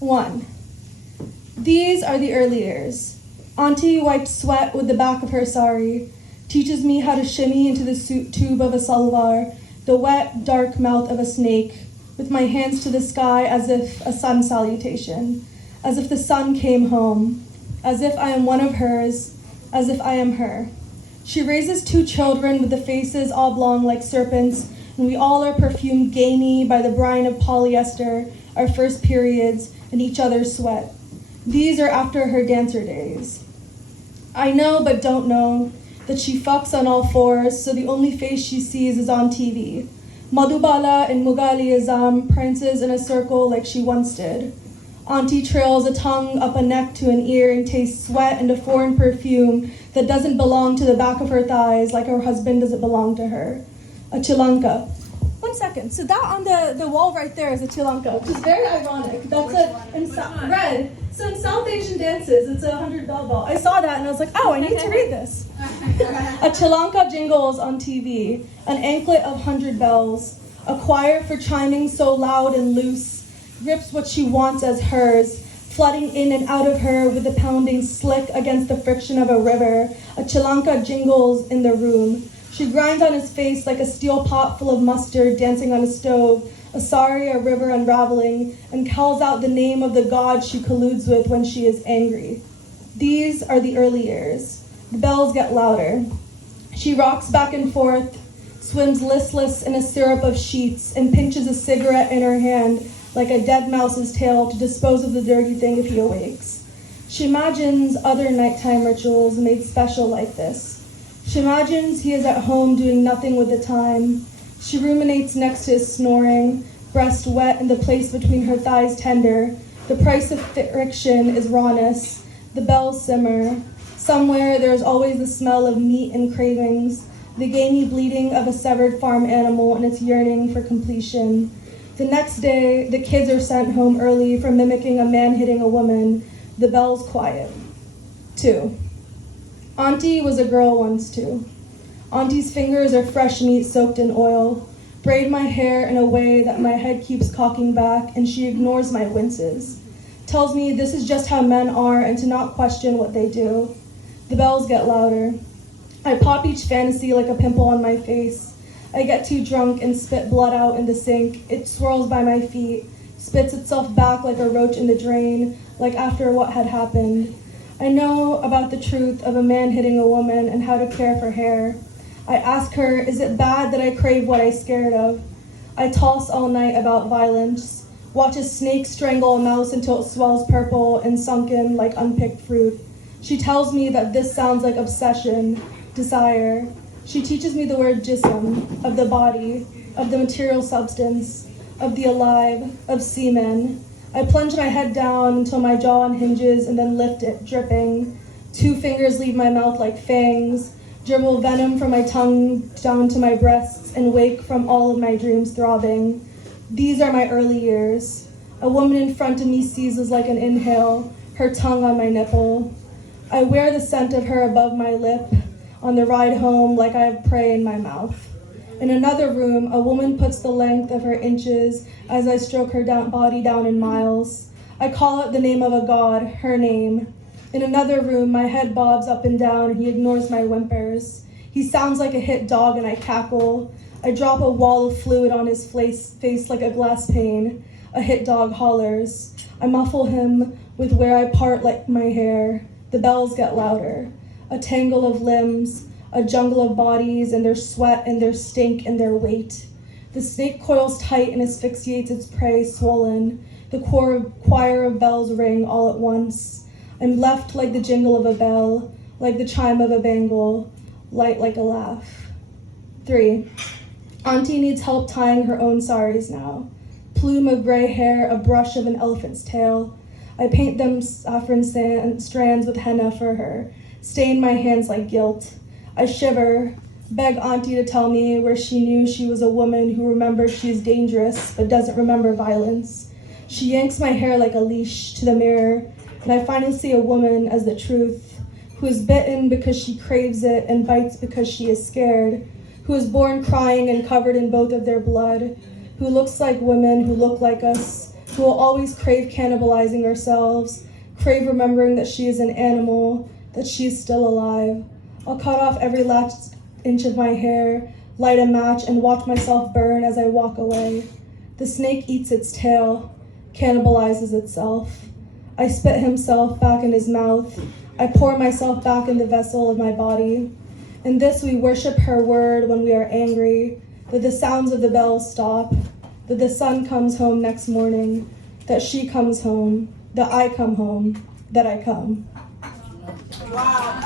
1. These are the early years. Auntie wiped sweat with the back of her sari, teaches me how to shimmy into the tube of a salwar, the wet, dark mouth of a snake, with my hands to the sky as if a sun salutation, as if the sun came home, as if I am one of hers, as if I am her. She raises 2 children with the faces oblong like serpents, and we all are perfumed gainy by the brine of polyester, our first periods, and each other's sweat. These are after her dancer days. I know but don't know that she fucks on all 4s, so the only face she sees is on TV. Madhubala and Mughali Azam prances in a circle like she once did. Auntie trails a tongue up a neck to an ear and tastes sweat and a foreign perfume that doesn't belong to the back of her thighs like her husband doesn't belong to her. A chilanka. 1 second. So that on the wall right there is a chilanka, which is very ironic. That's red. So in South Asian dances, it's a 100 bell. I saw that and I was like, oh, I need to read this. A chilanka jingles on TV, an anklet of 100 bells, a choir for chiming so loud and loose, grips what she wants as hers, flooding in and out of her with the pounding slick against the friction of a river. A chilanka jingles in the room. She grinds on his face like a steel pot full of mustard dancing on a stove, a sari, a river unraveling, and calls out the name of the god she colludes with when she is angry. These are the early years. The bells get louder. She rocks back and forth, swims listless in a syrup of sheets, and pinches a cigarette in her hand like a dead mouse's tail to dispose of the dirty thing if he awakes. She imagines other nighttime rituals made special like this. She imagines he is at home doing nothing with the time. She ruminates next to his snoring, breast wet and the place between her thighs tender. The price of friction is rawness. The bells simmer. Somewhere there is always the smell of meat and cravings, the gamey bleating of a severed farm animal and its yearning for completion. The next day, the kids are sent home early for mimicking a man hitting a woman. The bells quiet. 2. Auntie was a girl once too. Auntie's fingers are fresh meat soaked in oil, braid my hair in a way that my head keeps cocking back, and she ignores my winces. Tells me this is just how men are and to not question what they do. The bells get louder. I pop each fantasy like a pimple on my face. I get too drunk and spit blood out in the sink. It swirls by my feet, spits itself back like a roach in the drain, like after what had happened. I know about the truth of a man hitting a woman and how to care for hair. I ask her, is it bad that I crave what I'm scared of? I toss all night about violence, watch a snake strangle a mouse until it swells purple and sunken like unpicked fruit. She tells me that this sounds like obsession, desire. She teaches me the word jism, of the body, of the material substance, of the alive, of semen. I plunge my head down until my jaw unhinges and then lift it, dripping. 2 fingers leave my mouth like fangs, dribble venom from my tongue down to my breasts, and wake from all of my dreams throbbing. These are my early years. A woman in front of me seizes like an inhale, her tongue on my nipple. I wear the scent of her above my lip, on the ride home like I have prey in my mouth. In another room, a woman puts the length of her inches as I stroke her body down in miles. I call out the name of a god, her name. In another room, my head bobs up and down and he ignores my whimpers. He sounds like a hit dog and I cackle. I drop a wall of fluid on his face like a glass pane. A hit dog hollers. I muffle him with where I part like my hair. The bells get louder. A tangle of limbs, a jungle of bodies and their sweat and their stink and their weight. The snake coils tight and asphyxiates its prey swollen. The choir of bells ring all at once. I'm left like the jingle of a bell, like the chime of a bangle, light like a laugh. 3. Auntie needs help tying her own saris now. Plume of gray hair, a brush of an elephant's tail. I paint them saffron strands with henna for her, stain my hands like guilt. I shiver, beg Auntie to tell me where she knew she was a woman who remembers she is dangerous but doesn't remember violence. She yanks my hair like a leash to the mirror, and I finally see a woman as the truth, who is bitten because she craves it and bites because she is scared, who is born crying and covered in both of their blood, who looks like women who look like us, who will always crave cannibalizing ourselves, crave remembering that she is an animal, that she is still alive. I'll cut off every last inch of my hair, light a match, and watch myself burn as I walk away. The snake eats its tail, cannibalizes itself. I spit himself back in his mouth. I pour myself back in the vessel of my body. In this we worship her word when we are angry, that the sounds of the bells stop, that the sun comes home next morning, that she comes home, that I come home, that I come. Wow.